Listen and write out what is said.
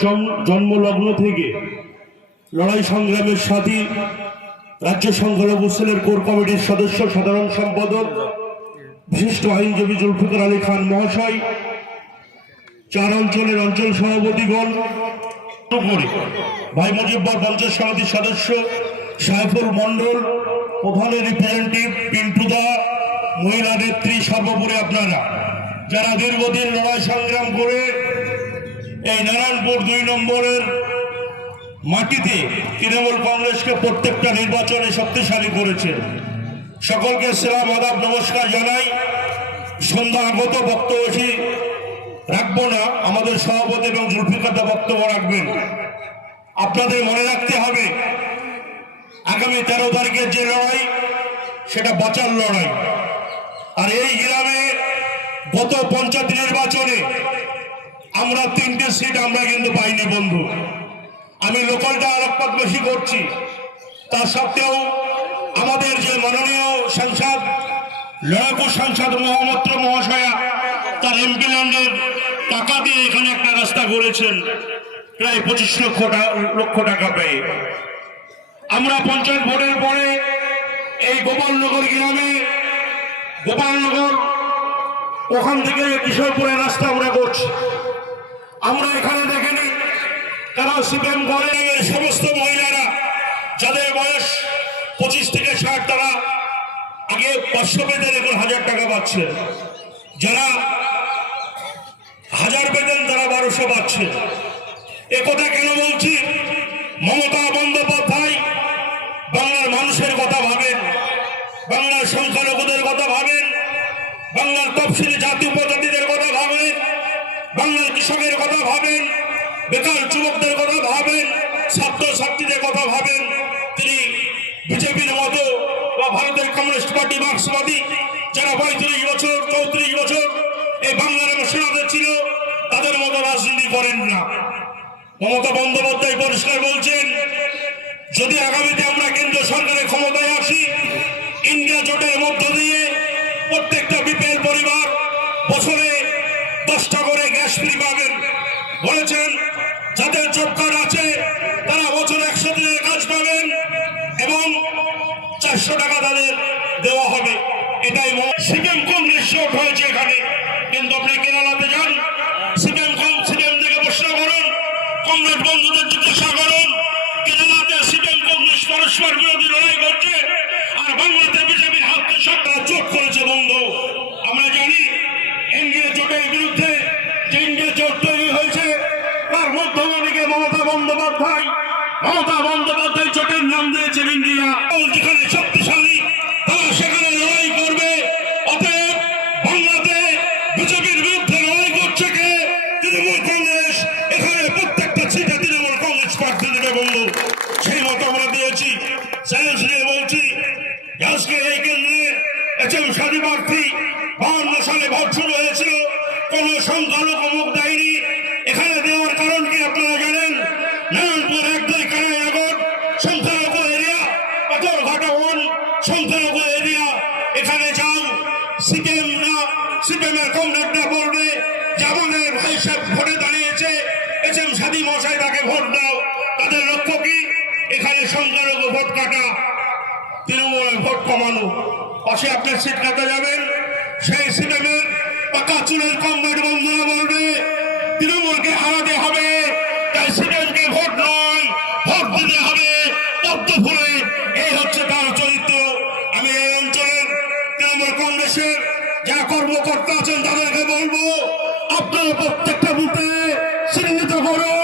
জন্ম- জন্মলগ্ন থেকে লড়াই সংগ্রামের সাথী, রাজ্য সংখ্যালঘু সেলের কোর কমিটির সদস্য, সাধারণ সম্পাদক, বিশিষ্ট আইনজীবী জুলফিকার আলী খান মহাশয়, চার অঞ্চলের অঞ্চল সভাপতিগণ, ভাই মুজিব্বর পঞ্চায়েত সমিতির সদস্য, সাইফুল মন্ডল প্রধানের রিপ্রেজেন্টেটিভ পিন্টু দা, মহিলা নেত্রী সর্বোপরি আপনারা, যারা দীর্ঘদিন লড়াই সংগ্রাম করে এই নারায়ণপুর দুই নম্বরের মাটিতে তৃণমূল কংগ্রেসকে প্রত্যেকটা নির্বাচনে শক্তিশালী করেছে। সকলকে সেলাম, আদাব, নমস্কার জানাই। সন্ধ্যা আগত বক্তব্য রাখব না? আমাদের সভাপতি এবং জুলফিকারদা বক্তব্য রাখবেন। আপনাদের মনে রাখতে হবে, আগামী তেরো তারিখের যে লড়াই, সেটা বাঁচার লড়াই। আর এই গ্রামে গত পঞ্চায়েত নির্বাচনে আমরা তিনটে সিট আমরা কিন্তু পাইনি, বন্ধু। আমি লোকালটা আলোকপাত বেশি করছি। তা সত্ত্বেও আমাদের যে মাননীয় সাংসদ, লড়াকু সাংসদ মহামত্র মহাশয়া, তার এমপি ল্যান্ডের টাকা দিয়ে এখানে একটা রাস্তা গড়েছেন। প্রায় পঁচিশ লক্ষ লক্ষ টাকা পেয়ে। আমরা পঞ্চায়েত ভোটের পরে এই গোপালনগর গ্রামে, গোপালনগর ওখান থেকে কিশোরপুরের রাস্তা আমরা করছি। আমরা এখানে দেখিনি। তারা সিপিএম করে সমস্ত মহিলারা, যাদের বয়স পঁচিশ থেকে ষাট, তারা আগে পাঁচশো বেতন, এখন হাজার টাকা পাচ্ছে। যারা হাজার বেতন, তারা বারোশো পাচ্ছে। এ কথা কেন বলছি? মমতা বন্দ্যোপাধ্যায় বাংলার মানুষের কথা ভাবেন, বাংলার সংখ্যালঘুদের কথা ভাবেন, বাংলার তফসিলি জাতি উপজাতিদের কথা ভাবেন বাংলার কৃষকের কথা ভাবেন, বেকার যুবকদের কথা ভাবেন, ছাত্র ছাত্রীদের কথা ভাবেন, তিনি বিজেপির মতো বা ভারতের কমিউনিস্ট পার্টি মার্ক্সবাদী, যারা পঁয়ত্রিশ বছর, চৌত্রিশ বছর এই বাংলার সেনাদের ছিল, তাদের মতো রাজনীতি করেন না। মমতা বন্দ্যোপাধ্যায় পরিষ্কার বলছেন, যদি আগামীতে আমরা কেন্দ্র সরকারের ক্ষমতায় আসি জোট হয়েছে এখানে কিন্তু আপনি কেরালাতে যান সিপিএম কম সিপিএম থেকে প্রশ্ন করুন, কংগ্রেস বন্ধুদের জিজ্ঞাসা করুন, কেরালাতে সিপিএম কংগ্রেস পরস্পর বিরোধী লড়াই করছে, আর বাংলাতে বিজেপির হাতে সরকার জোট করেছে বন্ধু। আমরা জানি, এনডিএ জোটের বিরুদ্ধে যে এনডিএ জোট তৈরি হয়েছে, তার মধ্যমণিকে মমতা বন্দ্যোপাধ্যায় মমতা বন্দ্যোপাধ্যায় জোটের নাম দিয়েছেন ইন্ডিয়া। যেখানে শক্তিশালী সেই মতো আমরা দিয়েছি চ্যালেঞ্জ নিয়ে বলছি আজকে এই কেন্দ্রে এচএম সাদী প্রার্থী বাহান্ন সালে ভোট শুরু হয়েছিল। কোন সংখ্যালঘু মুখ দেয়নি। এখানে দেওয়ার কারণ কি আপনারা জানেন? নারায়ণপুর এক, দুই কানাইনগর সংখ্যালঘু এরিয়া। পাথরঘাটা ওয়ান, সংখ্যালঘু এরিয়া। এখানে যাও, সিপিএম না সিপিএম এর পাশে আপনার সিট কাটা যাবেন সেই সিপিএমের পাকা চুলের কমরেড বন্ধুরা বলবে তৃণমূলকে হারাতে হবে। তাই সিপিএমকে ভোট নয়, ভোট দিতে হবে। পদ্ম ফুলে এই হচ্ছে তার চরিত্র। আমি এই অঞ্চলের তৃণমূল কংগ্রেসের যারা কর্মকর্তা আছেন তাদেরকে বলব, আপনারা প্রত্যেকটা বুথে চিহ্নিত করুন।